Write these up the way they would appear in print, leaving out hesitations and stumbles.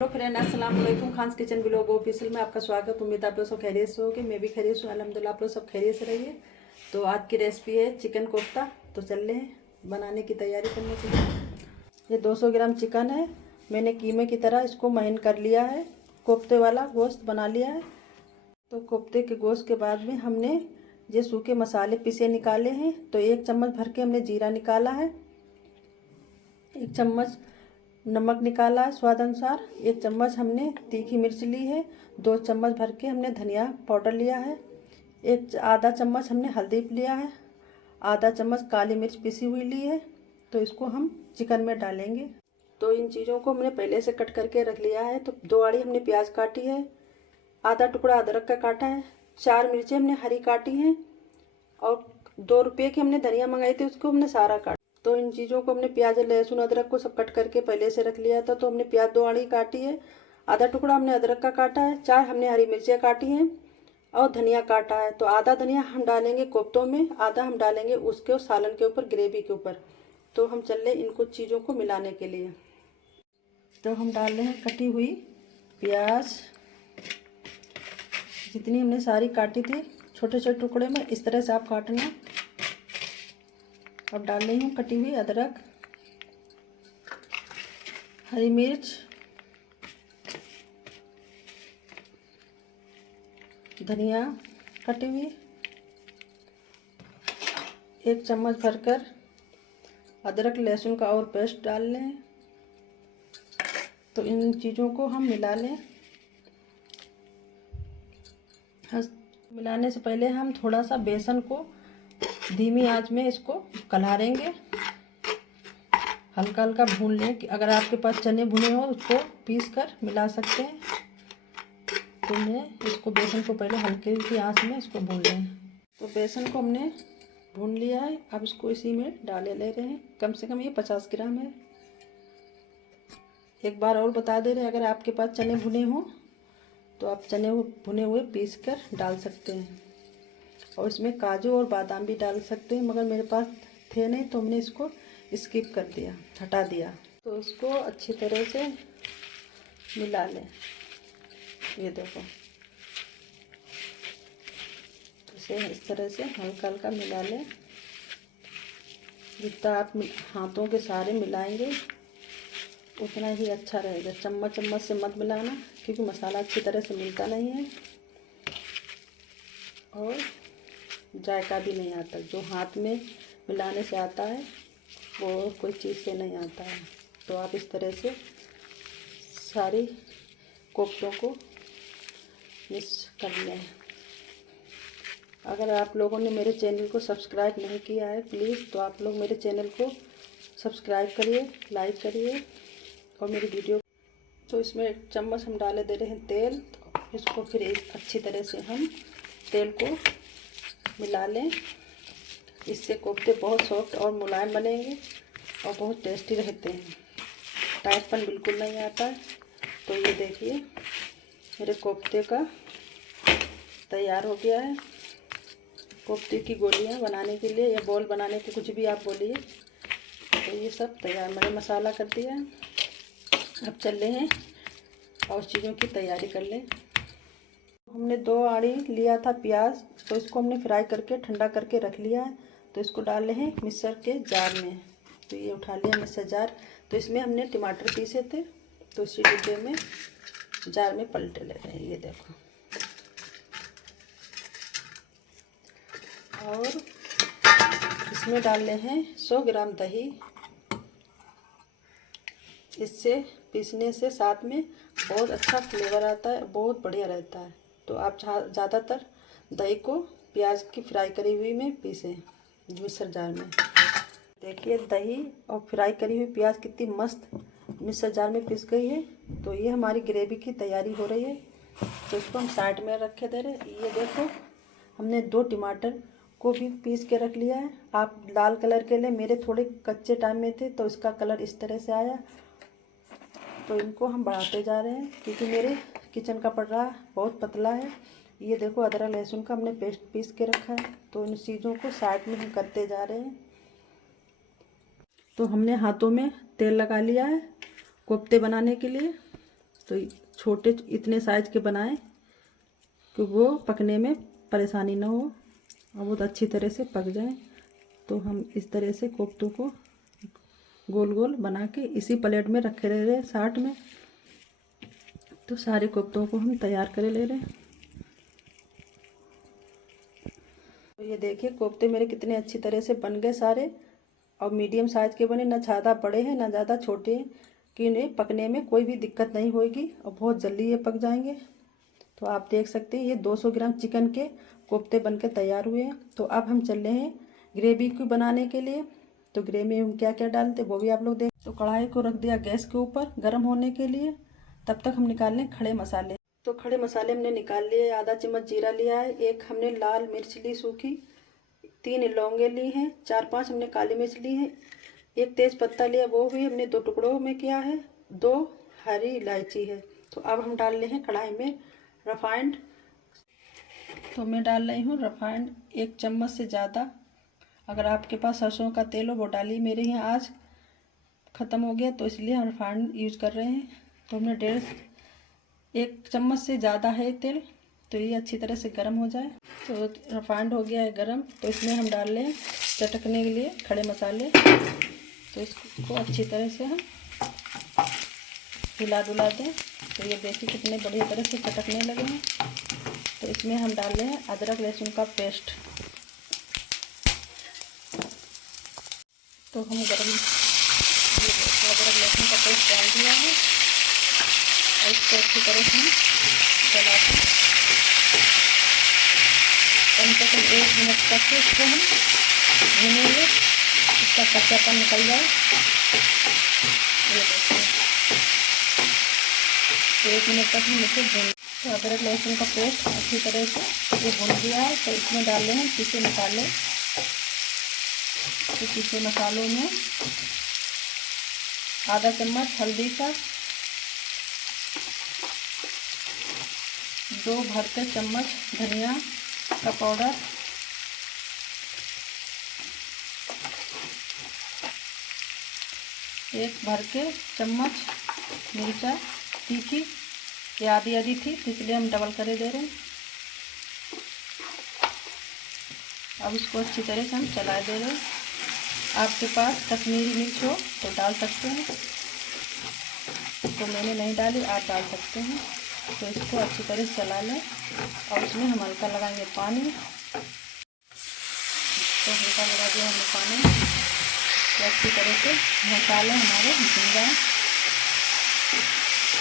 Hello friend, अस्सलाम वालेकुम। Khans kitchen blog official में आपका स्वागत। उम्मीद आप लोग सब खैरियत से होगे। मैं भी खैरियत से हूँ, अल्हम्दुलिल्लाह। आप लोग सब खैरियत से रहिए। तो आज की रेसिपी है चिकन कोफ्ता। तो चल रहे हैं बनाने की तैयारी करने के लिए। ये 200 ग्राम चिकन है। मैंने कीमे की तरह इसको महीन कर लिया है, कोफ्ते वाला गोश्त बना लिया है। तो कोफ्ते के गोश्त के बाद में हमने ये सूखे मसाले पीसे निकाले हैं। तो 1 चम्मच भर के हमने जीरा निकाला है, 1 चम्मच नमक निकाला है स्वाद अनुसार, 1 चम्मच हमने तीखी मिर्च ली है, 2 चम्मच भर के हमने धनिया पाउडर लिया है, आधा चम्मच हमने हल्दी लिया है, आधा चम्मच काली मिर्च पिसी हुई ली है। तो इसको हम चिकन में डालेंगे। तो इन चीज़ों को हमने पहले से कट करके रख लिया है। तो 2 आड़ी हमने प्याज काटी है, आधा टुकड़ा अदरक का काटा है, 4 मिर्चें हमने हरी काटी हैं और 2 रुपये की हमने धनिया मंगाई थी, उसको हमने सारा काटा। तो इन चीज़ों को हमने प्याज लहसुन अदरक को सब कट करके पहले से रख लिया था। तो हमने प्याज 2 आड़ी काटी है, आधा टुकड़ा हमने अदरक का काटा है, 4 हमने हरी मिर्चियाँ काटी हैं और धनिया काटा है। तो आधा धनिया हम डालेंगे कोफ्तों में, आधा हम डालेंगे उसके सालन के ऊपर, ग्रेवी के ऊपर। तो हम चल रहे इन कुछ चीज़ों को मिलाने के लिए। तो हम डाल रहे हैं कटी हुई प्याज, जितनी हमने सारी काटी थी छोटे छोटे टुकड़े में, इस तरह से आप काटना। अब डाल रही हूँ कटी हुई अदरक, हरी मिर्च, धनिया कटी हुई, 1 चम्मच भरकर अदरक लहसुन का और पेस्ट डाल लें। तो इन चीज़ों को हम मिला लें। मिलाने से पहले हम थोड़ा सा बेसन को धीमी आंच में इसको कलारेंगे, हल्का हल्का भून लें। कि अगर आपके पास चने भुने हो उसको पीस कर मिला सकते हैं। तो मैं इसको बेसन को पहले हल्के की आंच में इसको भून लें। तो बेसन को हमने भून लिया है, अब इसको इसी में डाले ले रहे हैं। कम से कम ये 50 ग्राम है। एक बार और बता दे रहे हैं, अगर आपके पास चने भुने हो तो आप चने भुने हुए पीस कर डाल सकते हैं और इसमें काजू और बादाम भी डाल सकते हैं, मगर मेरे पास थे नहीं तो हमने इसको स्किप कर दिया, हटा दिया। तो इसको अच्छी तरह से मिला लें। ये देखो, इसे इस तरह से हल्का हल्का मिला लें। जितना आप हाथों के सहारे मिलाएंगे उतना ही अच्छा रहेगा। चम्मच से मत मिलाना, क्योंकि मसाला अच्छी तरह से मिलता नहीं है और जायका भी नहीं आता। जो हाथ में मिलाने से आता है वो कोई चीज़ से नहीं आता है। तो आप इस तरह से सारी कोफ्तों को मिक्स कर लें। अगर आप लोगों ने मेरे चैनल को सब्सक्राइब नहीं किया है प्लीज़, तो आप लोग मेरे चैनल को सब्सक्राइब करिए, लाइक करिए और मेरी वीडियो। तो इसमें 1 चम्मच हम डाले दे रहे हैं तेल। तो इसको फिर अच्छी तरह से हम तेल को मिला लें। इससे कोफ्ते बहुत सॉफ्ट और मुलायम बनेंगे और बहुत टेस्टी रहते हैं। टाइटपन बिल्कुल नहीं आता है। तो ये देखिए मेरे कोफ्ते का तैयार हो गया है। कोफ्ते की गोलियां बनाने के लिए या बॉल बनाने के, कुछ भी आप बोलिए। तो ये सब तैयार, मैंने मसाला कर दिया है। अब चल रहे हैं और चीज़ों की तैयारी कर लें। हमने 2 आड़ी लिया था प्याज, तो इसको हमने फ्राई करके ठंडा करके रख लिया है। तो इसको डाल रहे हैं मिक्सर के जार में। तो ये उठा लिया मिक्सर जार। तो इसमें हमने टमाटर पीसे थे, तो इसी डिब्बे में जार में पलटे ले रहे हैं। ये देखो, और इसमें डाल रहे हैं 100 ग्राम दही। इससे पीसने से साथ में बहुत अच्छा फ्लेवर आता है, बहुत बढ़िया रहता है। तो आप ज़्यादातर दही को प्याज की फ्राई करी हुई में पीसें मिक्सर जार में। देखिए दही और फ्राई करी हुई प्याज कितनी मस्त मिक्सर जार में पीस गई है। तो ये हमारी ग्रेवी की तैयारी हो रही है। तो इसको हम साइड में रखे दे रहे। ये देखो, हमने 2 टमाटर को भी पीस के रख लिया है। आप लाल कलर के लिए, मेरे थोड़े कच्चे टाइम में थे तो इसका कलर इस तरह से आया। तो इनको हम बढ़ाते जा रहे हैं, क्योंकि मेरे किचन का पटरा बहुत पतला है। ये देखो, अदरक लहसुन का हमने पेस्ट पीस के रखा है। तो इन चीज़ों को साइड में हम करते जा रहे हैं। तो हमने हाथों में तेल लगा लिया है कोफ्ते बनाने के लिए। तो छोटे इतने साइज के बनाएं कि वो पकने में परेशानी ना हो और बहुत अच्छी तरह से पक जाए। तो हम इस तरह से कोफ्तों को गोल गोल बना के इसी प्लेट में रखे रह रहे साथ में। तो सारे कोफ्तों को हम तैयार कर ले रहे हैं। तो ये देखिए कोफ्ते मेरे कितने अच्छी तरह से बन गए सारे, और मीडियम साइज के बने, ना ज़्यादा बड़े हैं ना ज़्यादा छोटे हैं, कि इन्हें पकने में कोई भी दिक्कत नहीं होगी और बहुत जल्दी ये पक जाएंगे। तो आप देख सकते हैं ये 200 ग्राम चिकन के कोफ्ते बनकर तैयार हुए हैं। तो अब हम चल रहे हैं ग्रेवी को बनाने के लिए। तो ग्रेवी में हम क्या क्या डालते वो भी आप लोग देख। तो कढ़ाई को रख दिया गैस के ऊपर गर्म होने के लिए। तब तक हम निकाल लें खड़े मसाले। तो खड़े मसाले हमने निकाल लिए। आधा चम्मच जीरा लिया है, एक हमने लाल मिर्च ली सूखी, 3 लौंगे ली हैं, 4-5 हमने काली मिर्च ली है, एक तेज पत्ता लिया वो भी हमने 2 टुकड़ों में किया है, 2 हरी इलायची है। तो अब हम डाल रहे हैं कढ़ाई में रिफाइंड। तो मैं डाल रही हूँ रिफाइंड 1 चम्मच से ज़्यादा। अगर आपके पास सरसों का तेल हो वो डालिए, मेरे यहाँ आज ख़त्म हो गया तो इसलिए हम रिफाइंड यूज़ कर रहे हैं। तो हमने 1 चम्मच से ज़्यादा है तेल। तो ये अच्छी तरह से गर्म हो जाए। तो रिफाइंड हो गया है गर्म। तो इसमें हम डाल लें चटकने के लिए खड़े मसाले। तो इसको अच्छी तरह से हम हिला डुला दें। तो ये देखिए कितने बढ़िया तरह से चटकने लगे हैं। तो इसमें हम डाल लें अदरक लहसुन का पेस्ट। तो हम अदरक लहसुन का पेस्ट डाल दिया है और इसको अच्छी तरह से हम चला दें। कम से कम 1 मिनट तक इसको हम भूनेंगे, इसका कच्चापन निकल जाए। ये देखिए 1 मिनट तक हम इसे भून। तो अदरक लहसुन का पेस्ट अच्छी तरह से ये भून दिया है। तो इसमें डाल लें हम पीसे मसाले। तो पीसे मसालों में आधा चम्मच हल्दी का, 2 भरते चम्मच धनिया का पाउडर, 1 भर के चम्मच मिर्चा तीखी, ये आधी थी इसलिए हम डबल करे दे रहे हैं। अब इसको अच्छी तरह से हम चला दे रहे हैं। आपके पास कश्मीरी मिर्च हो तो डाल सकते हैं, तो मैंने नहीं डाली, आप डाल सकते हैं। तो इसको अच्छी तरह से चला लें और इसमें हम हल्का लगाएंगे पानी। तो हल्का लगा दिया हमने पानी। तो अच्छी तरह से मसाले हमारे भुन जाए,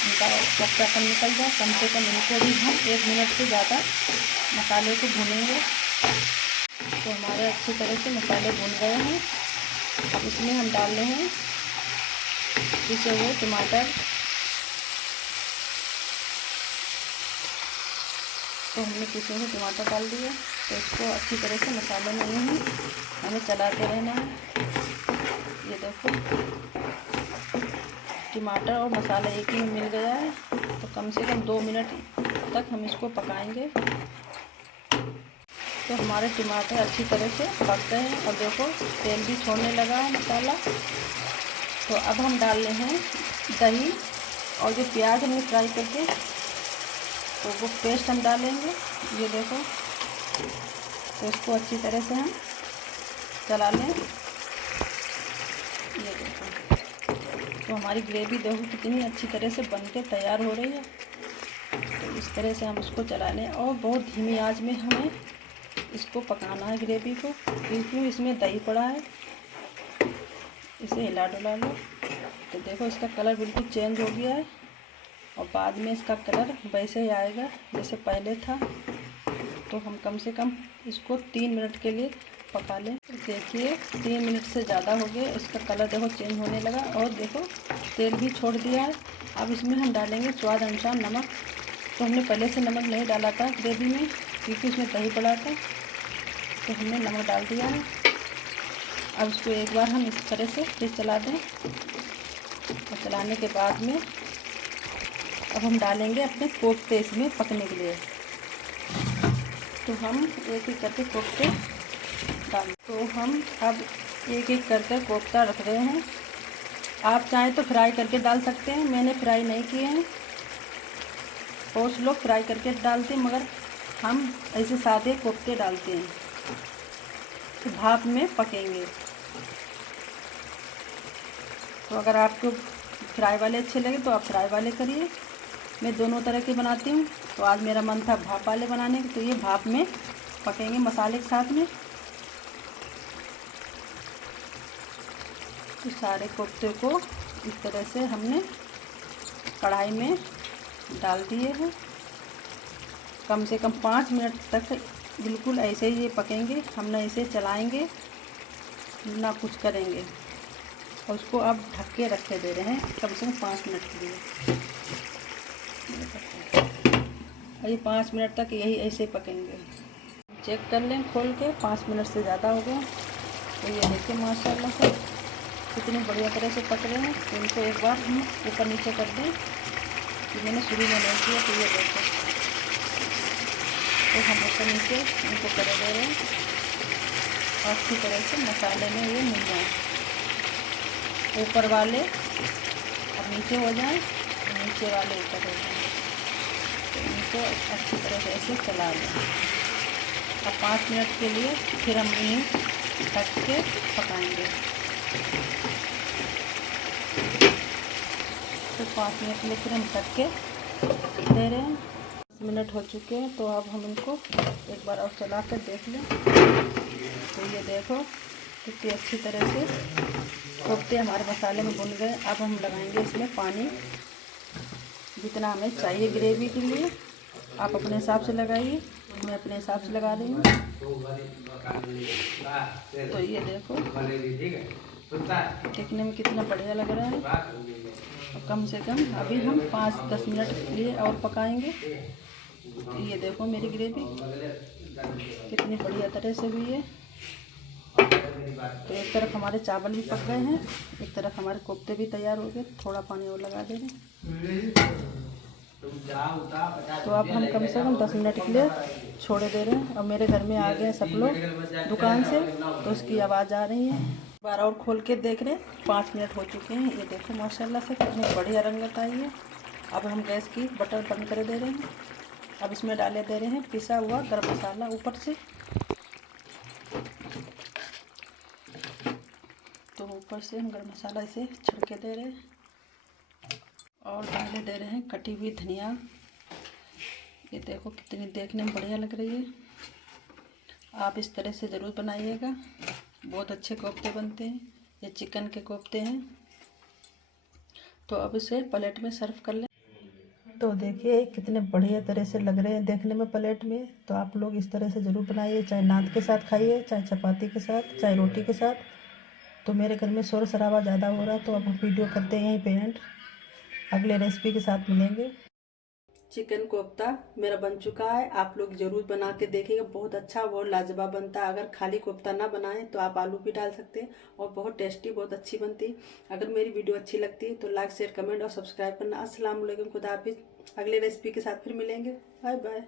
इनका कच्चापन निकल जाए। कम से कम इनको भी हम 1 मिनट से ज़्यादा मसाले को भूनेंगे। तो हमारे अच्छी तरह से मसाले भून गए हैं। अब इसमें हम डाल रहे हैं पिसे हुए टमाटर। तो हमने पिसे हुए टमाटर डाल दिए। तो इसको अच्छी तरह से मसाले में ही हमें चलाते रहना है। ये देखो टमाटर और मसाला एक ही में मिल गया है। तो कम से कम 2 मिनट तक हम इसको पकाएंगे। तो हमारे टमाटर अच्छी तरह से पक गए हैं और देखो तेल भी छोड़ने लगा है मसाला। तो अब हम डाल रहे हैं दही और जो प्याज हमने फ्राई करके तो वो पेस्ट हम डालेंगे। ये देखो, तो इसको अच्छी तरह से हम चला लें। ये देखो, तो हमारी ग्रेवी देखो कितनी अच्छी तरह से बन के तैयार हो रही है। तो इस तरह से हम इसको चला लें और बहुत धीमी आंच में हमें इसको पकाना है ग्रेवी को, क्योंकि इसमें दही पड़ा है। इसे हिला डुला लो। तो देखो इसका कलर बिल्कुल चेंज हो गया है और बाद में इसका कलर वैसे ही आएगा जैसे पहले था। तो हम कम से कम इसको 3 मिनट के लिए पका लें। देखिए 3 मिनट से ज़्यादा हो गए, इसका कलर देखो चेंज होने लगा और देखो तेल भी छोड़ दिया है। अब इसमें हम डालेंगे स्वाद अनुसार नमक। तो हमने पहले से नमक नहीं डाला था ग्रेवी में, क्योंकि उसमें दही पड़ा था। तो हमने नमक डाल दिया है। अब इसको एक बार हम इस तरह से फिर चला दें और चलाने के बाद में अब हम डालेंगे अपने कोफ्ते इसमें पकने के लिए। तो हम एक एक करके कोफ्ते डाल। तो हम अब एक एक करके कोफ्ता रख रहे हैं। आप चाहें तो फ्राई करके डाल सकते हैं, मैंने फ्राई नहीं किए हैं। बहुत लोग फ्राई करके डालते हैं, मगर हम ऐसे सादे कोफ्ते डालते हैं तो भाप में पकेंगे। तो अगर आपको फ्राई वाले अच्छे लगे तो आप फ्राई वाले करिए। मैं दोनों तरह के बनाती हूँ, तो आज मेरा मन था भाप वाले बनाने के, तो ये भाप में पकेंगे मसाले के साथ में। तो सारे कोफ्ते को इस तरह से हमने कढ़ाई में डाल दिए हैं। कम से कम 5 मिनट तक बिल्कुल ऐसे ही ये पकेंगे। हम ना इसे चलाएंगे ना कुछ करेंगे, और उसको अब ढक के रखे दे रहे हैं कम से कम 5 मिनट के लिए। और ये 5 मिनट तक यही ऐसे पकेंगे। चेक कर लें खोल के, 5 मिनट से ज़्यादा हो गया। तो ये देखिए माशाल्लाह से कितनी बढ़िया तरह से पक रहे हैं। तो इनको एक बार हम ऊपर नीचे कर दें, कि मैंने शुरू में नहीं किया। तो ये देखो, तो हम ऊपर नीचे इनको कर दे रहे हैं और अच्छी तरह से मसाले में ये मिल जाए। ऊपर वाले अब नीचे हो जाए, नीचे वाले ऊपर हो जाए। तो इनको अच्छी तरह से ऐसे चला लें। अब 5 मिनट के लिए फिर हम इन्हें ढक के पकाएंगे। तो 5 मिनट के लिए फिर हम ढक के दे रहे हैं। 10 मिनट हो चुके हैं, तो अब हम इनको एक बार और चला कर देख लें। तो ये देखो कितनी अच्छी तरह से कोफ्ते हमारे मसाले में भुन गए। अब हम लगाएंगे इसमें पानी, जितना हमें चाहिए ग्रेवी के लिए। आप अपने हिसाब से लगाइए, मैं अपने हिसाब से लगा रही हूँ। तो ये देखो देखने में कितना बढ़िया लग रहा है। और कम से कम अभी हम 5-10 मिनट के लिए और पकाएंगे। ये देखो मेरी ग्रेवी कितनी बढ़िया तरह से हुई है। तो एक तरफ हमारे चावल भी पक गए हैं, एक तरफ हमारे कोफ्ते भी तैयार हो गए। थोड़ा पानी और लगा दे रहे हैं। तो अब हम कम से कम 10 मिनट के लिए छोड़े दे रहे हैं। और मेरे घर में आ गए सब लोग दुकान से, तो उसकी आवाज़ आ रही है। बार और खोल के देख रहे, 5 मिनट हो चुके हैं। ये देखो माशाल्लाह से कितनी बढ़िया रंगत आई है। अब हम गैस की बटन बंद कर दे रहे हैं। अब इसमें डाले दे रहे हैं पिसा हुआ गरम मसाला ऊपर से। तो ऊपर से हम गरम मसाला इसे छिड़के दे रहे हैं और डाले दे रहे हैं कटी हुई धनिया। ये देखो कितनी देखने में बढ़िया लग रही है। आप इस तरह से ज़रूर बनाइएगा, बहुत अच्छे कोफ्ते बनते हैं। ये चिकन के कोफ्ते हैं। तो अब इसे प्लेट में सर्व कर लें। तो देखिए कितने बढ़िया तरह से लग रहे हैं देखने में प्लेट में। तो आप लोग इस तरह से ज़रूर बनाइए, चाहे नान के साथ खाइए, चाहे चपाती के साथ, चाहे रोटी के साथ। तो मेरे घर में शोर शराबा ज़्यादा हो रहा है, तो अब हम वीडियो करते हैं यहीं पे एंड। अगले रेसिपी के साथ मिलेंगे। चिकन कोफ्ता मेरा बन चुका है। आप लोग ज़रूर बना के देखिएगा, बहुत अच्छा बहुत लाजवाब बनता है। अगर खाली कोफ्ता ना बनाएं तो आप आलू भी डाल सकते हैं, और बहुत टेस्टी बहुत अच्छी बनती है। अगर मेरी वीडियो अच्छी लगती है तो लाइक शेयर कमेंट और सब्सक्राइब करना। अस्सलाम वालेकुम, खुदा हाफिज़। अगले रेसिपी के साथ फिर मिलेंगे। Bye bye.